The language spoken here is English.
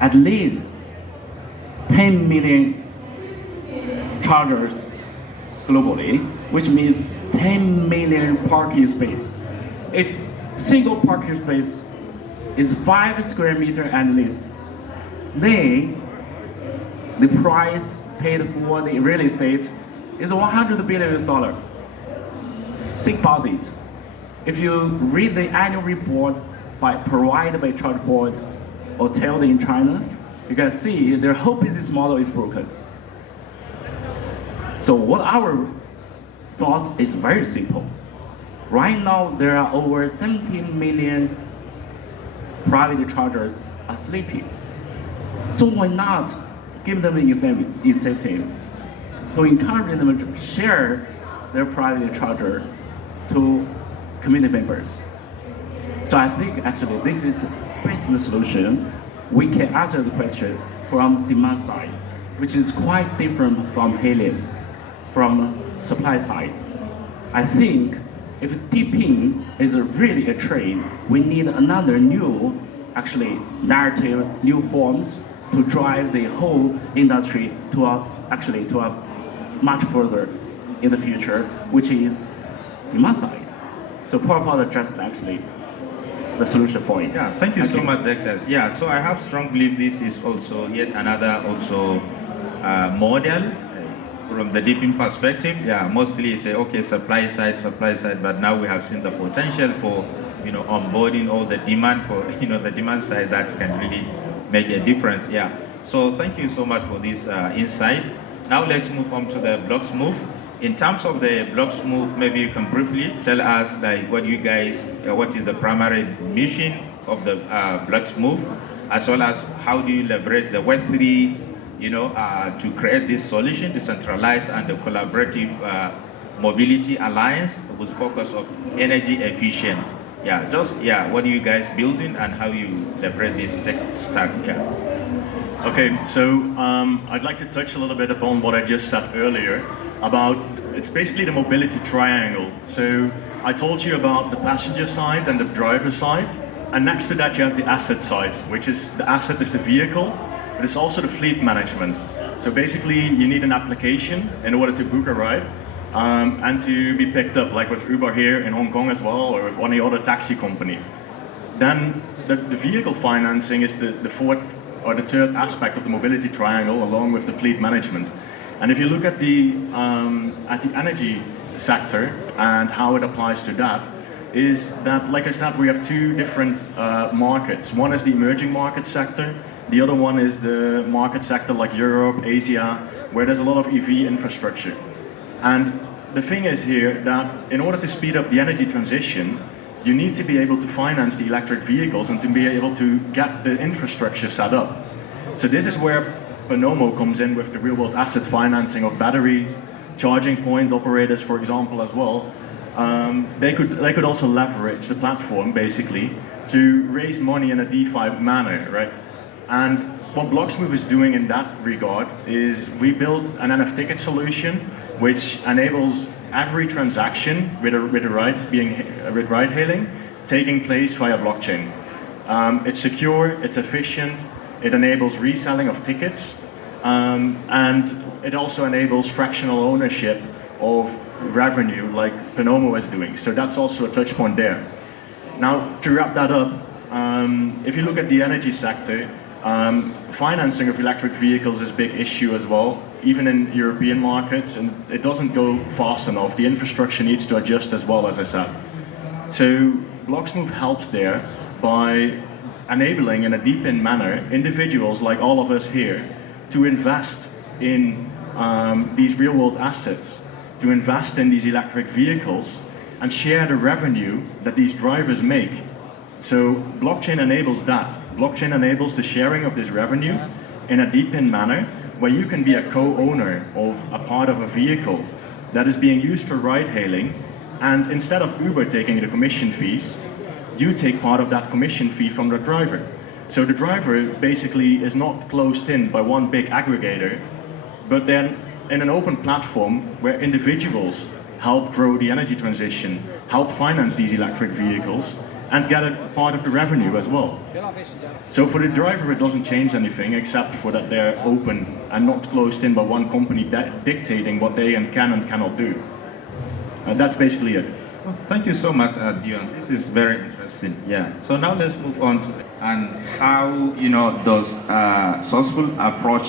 at least 10 million chargers globally, which means 10 million parking space. If single parking space is 5 square meter at least, then the price paid for the real estate is $100 billion. Think about it. If you read the annual report provided by Chartport Hotel in China, you can see their whole business model is broken. So what our thoughts is very simple. Right now, there are over 17 million private chargers are sleeping. So why not give them an incentive to encourage them to share their private charger to community members? So I think actually this is a business solution. We can answer the question from demand side, which is quite different from helium, from supply side. I think if Depin is really a trend, we need another new, actually narrative, new forms to drive the whole industry to a much further in the future, which is demand side. So Purple addressed actually the solution for it. Yeah, thank you so much, Dexter. Yeah, so I have strong belief this is also yet another model from the Depin perspective. Yeah, mostly say okay, supply side, but now we have seen the potential for onboarding all the demand for the demand side that can really make a difference. Yeah. So thank you so much for this insight. Now let's move on to the blocks move. In terms of the blocks move, maybe you can briefly tell us what is the primary mission of the blocks move, as well as how do you leverage the Web3, to create this solution, decentralized and the collaborative mobility alliance with focus of energy efficiency. What are you guys building and how you leverage this tech stack? Okay, so I'd like to touch a little bit upon what I just said earlier about, it's basically the mobility triangle. So I told you about the passenger side and the driver side, and next to that you have the asset side, which is, the asset is the vehicle, but it's also the fleet management. So basically you need an application in order to book a ride and to be picked up, like with Uber here in Hong Kong as well, or with any other taxi company. Then the vehicle financing is the fourth or the third aspect of the mobility triangle, along with the fleet management. And if you look at the energy sector and how it applies to that, is that, like I said, we have two different markets. One is the emerging market sector, the other one is the market sector like Europe, Asia, where there's a lot of EV infrastructure. And the thing is here that in order to speed up the energy transition, you need to be able to finance the electric vehicles and to be able to get the infrastructure set up. So this is where Bonomo comes in with the real-world asset financing of batteries, charging point operators, for example, as well. They could also leverage the platform, basically, to raise money in a DeFi manner, right? And what Blocksmove is doing in that regard is we built an NF ticket solution which enables every transaction with ride hailing taking place via blockchain. It's secure, it's efficient, it enables reselling of tickets, and it also enables fractional ownership of revenue like Bonomo is doing. So that's also a touch point there. Now, to wrap that up, if you look at the energy sector, financing of electric vehicles is a big issue as well, even in European markets, and it doesn't go fast enough. The infrastructure needs to adjust as well, as I said. So Blocksmove helps there by enabling in a Depin manner individuals like all of us here to invest in these real-world assets, to invest in these electric vehicles and share the revenue that these drivers make. So blockchain enables that. Blockchain enables the sharing of this revenue in a Depin manner where you can be a co-owner of a part of a vehicle that is being used for ride-hailing, and instead of Uber taking the commission fees, you take part of that commission fee from the driver. So the driver basically is not closed in by one big aggregator, but then in an open platform where individuals help grow the energy transition, help finance these electric vehicles, and get a part of the revenue as well. So for the driver, it doesn't change anything except for that they're open and not closed in by one company dictating what they can and cannot do. That's basically it. Well, thank you so much, Dion. This is very interesting. Yeah. So now let's move on to and how does Sourceful approach